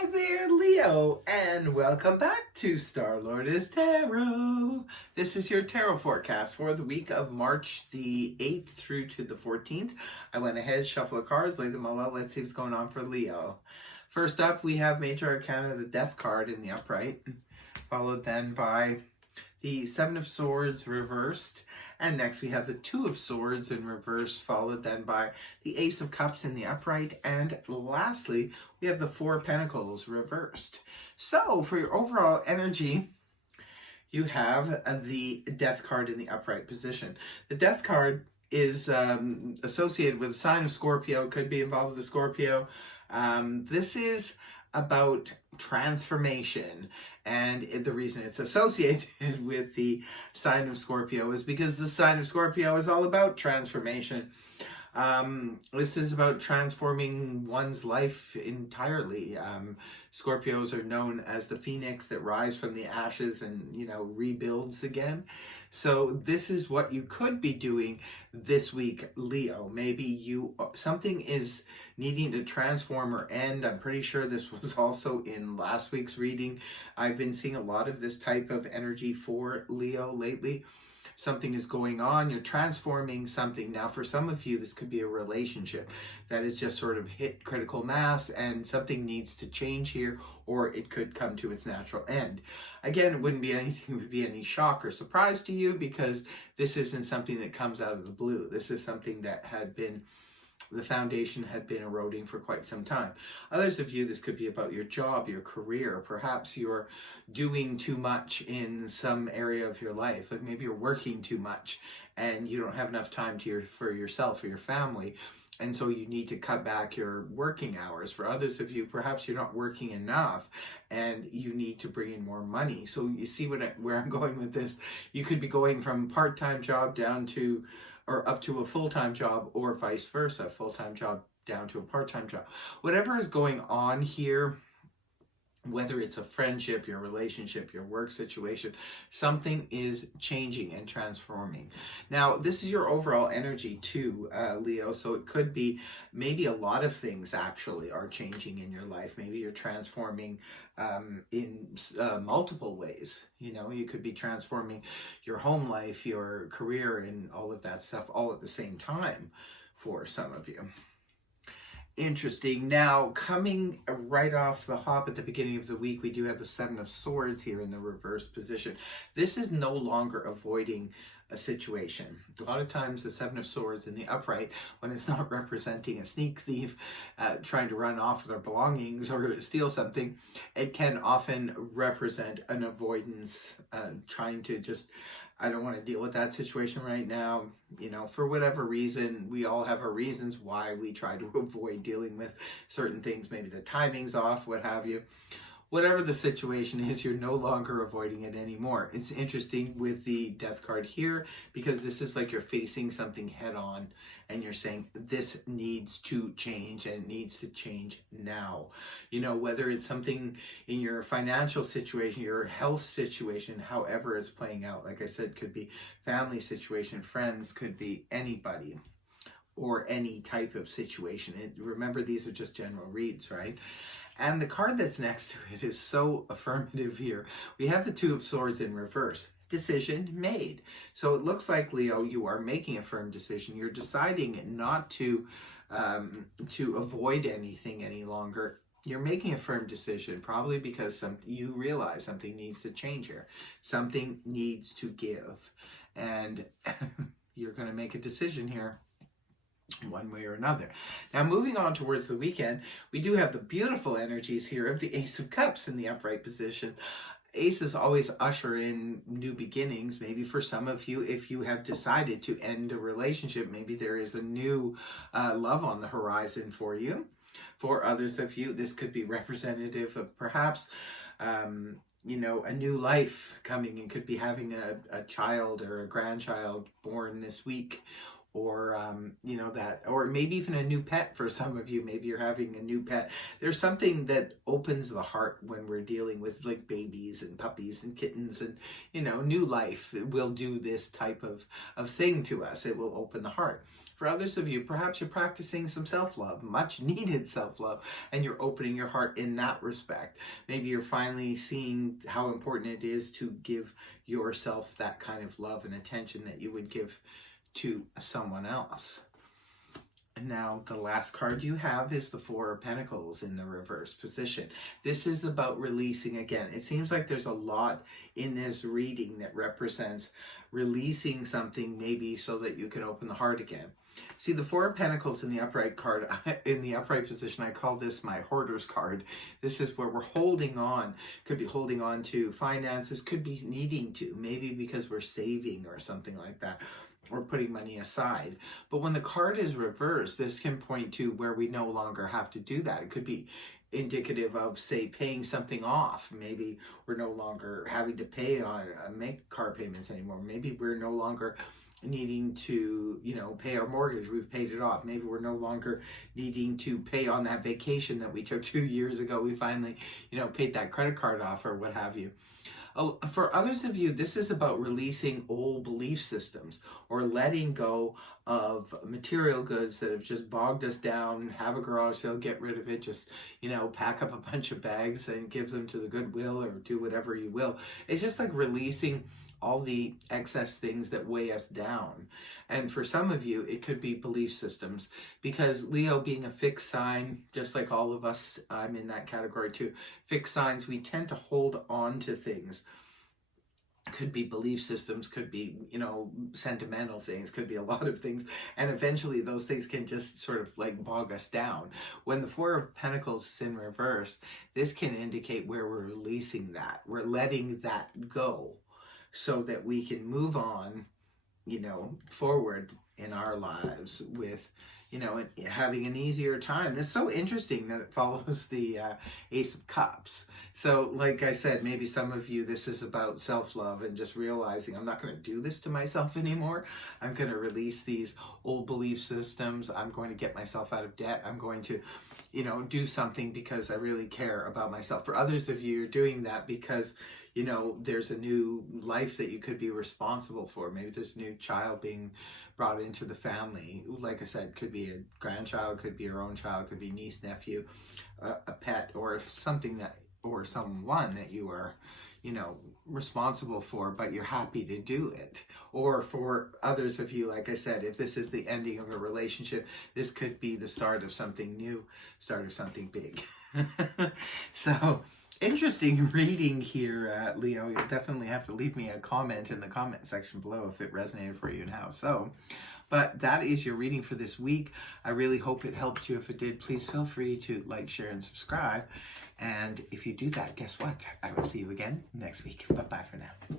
Hi there, Leo, and welcome back to Star-Lord Tarot. This is your tarot forecast for the week of March the 8th through to the 14th. I went ahead, shuffle the cards, lay them all out. Let's see what's going on for Leo. First up, we have Major Arcana, the Death card in the upright, followed then by the Seven of Swords reversed, and next we have the Two of Swords in reverse, followed then by the Ace of Cups in the upright, and lastly we have the Four of Pentacles reversed. So for your overall energy, you have the Death card in the upright position. The Death card is associated with the sign of Scorpio, could be involved with the Scorpio. This is about transformation, and the reason it's associated with the sign of Scorpio is because the sign of Scorpio is all about transformation. This is about transforming one's life entirely. Scorpios are known as the phoenix that rise from the ashes and, rebuilds again. So this is what you could be doing this week, Leo. Maybe something is needing to transform or end. I'm pretty sure this was also in last week's reading. I've been seeing a lot of this type of energy for Leo lately. Something is going on, you're transforming something. Now, for some of you, this could be a relationship that has just sort of hit critical mass and something needs to change here, or it could come to its natural end. Again, it wouldn't be anything, would be any shock or surprise to you, because this isn't something that comes out of the blue. This is something that the foundation had been eroding for quite some time. Others of you, this could be about your job, your career. Perhaps you're doing too much in some area of your life. Like maybe you're working too much and you don't have enough time for yourself or your family. And so you need to cut back your working hours. For others of you, perhaps you're not working enough and you need to bring in more money. So you see where I'm going with this. You could be going from part-time job down to or up to a full-time job, or vice versa, full-time job down to a part-time job. Whatever is going on here, whether it's a friendship, your relationship, your work situation, something is changing and transforming. Now, this is your overall energy too, Leo, so it could be maybe a lot of things actually are changing in your life. Maybe you're transforming in multiple ways. You could be transforming your home life, your career, and all of that stuff all at the same time for some of you. Interesting. Now, coming right off the hop at the beginning of the week, we do have the Seven of Swords here in the reverse position. This is no longer avoiding a situation. A lot of times the Seven of Swords in the upright, when it's not representing a sneak thief trying to run off with their belongings or steal something, it can often represent an avoidance, trying to just, I don't want to deal with that situation right now. For whatever reason, we all have our reasons why we try to avoid dealing with certain things. Maybe the timing's off, what have you. Whatever the situation is, you're no longer avoiding it anymore. It's interesting with the Death card here, because this is like you're facing something head on and you're saying this needs to change, and it needs to change now. Whether it's something in your financial situation, your health situation, however it's playing out. Like I said, could be family situation, friends, could be anybody or any type of situation. Remember, these are just general reads, right? And the card that's next to it is so affirmative here. We have the Two of Swords in reverse. Decision made. So it looks like, Leo, you are making a firm decision. You're deciding not to avoid anything any longer. You're making a firm decision, probably because you realize something needs to change here. Something needs to give. And you're going to make a decision here, one way or another. Now, moving on towards the weekend, we do have the beautiful energies here of the Ace of Cups in the upright position. Aces always usher in new beginnings. Maybe for some of you, if you have decided to end a relationship, maybe there is a new love on the horizon for you. For others of you, this could be representative of perhaps a new life coming, and could be having a child or a grandchild born this week, or that, or maybe even a new pet for some of you. Maybe you're having a new pet. There's something that opens the heart when we're dealing with like babies and puppies and kittens, and new life will do this type of thing to us. It will open the heart. For others of you, perhaps you're practicing some self-love, much needed self-love, and you're opening your heart in that respect. Maybe you're finally seeing how important it is to give yourself that kind of love and attention that you would give to someone else. And now the last card you have is the Four of Pentacles in the reverse position. This is about releasing again. It seems like there's a lot in this reading that represents releasing something, maybe so that you can open the heart again. See, the Four of Pentacles in the upright card, in the upright position, I call this my hoarder's card. This is where we're holding on. Could be holding on to finances, could be needing to, maybe because we're saving or something like that, or putting money aside. But when the card is reversed, this can point to where we no longer have to do that. It could be indicative of, say, paying something off. Maybe we're no longer having to pay on make car payments anymore. Maybe we're no longer needing to pay our mortgage. We've paid it off. Maybe we're no longer needing to pay on that vacation that we took 2 years ago. We finally paid that credit card off, or what have you. For others of you, this is about releasing old belief systems, or letting go of material goods that have just bogged us down. Have a garage sale, get rid of it, just pack up a bunch of bags and give them to the Goodwill, or do whatever you will. It's just like releasing all the excess things that weigh us down. And for some of you, it could be belief systems, because Leo being a fixed sign, just like all of us, I'm in that category too. Fixed signs, we tend to hold on to things. Could be belief systems, could be, sentimental things, could be a lot of things. And eventually those things can just sort of like bog us down. When the Four of Pentacles is in reverse, this can indicate where we're releasing that. We're letting that go, so that we can move on, forward in our lives with, having an easier time. It's so interesting that it follows the Ace of Cups. So like I said, maybe some of you, this is about self-love and just realizing, I'm not going to do this to myself anymore. I'm going to release these old belief systems. I'm going to get myself out of debt. I'm going to, do something because I really care about myself. For others of you, you're doing that because there's a new life that you could be responsible for. Maybe there's a new child being brought into the family. Like I said, could be a grandchild, could be your own child, could be niece, nephew, a pet, or something that, or someone that you are, responsible for, but you're happy to do it. Or for others of you, like I said, if this is the ending of a relationship, this could be the start of something new, start of something big. So, interesting reading here, Leo. You'll definitely have to leave me a comment in the comment section below if it resonated for you and how so. But that is your reading for this week. I really hope it helped you. If it did, please feel free to like, share, and subscribe. And if you do that, guess what? I will see you again next week. Bye-bye for now.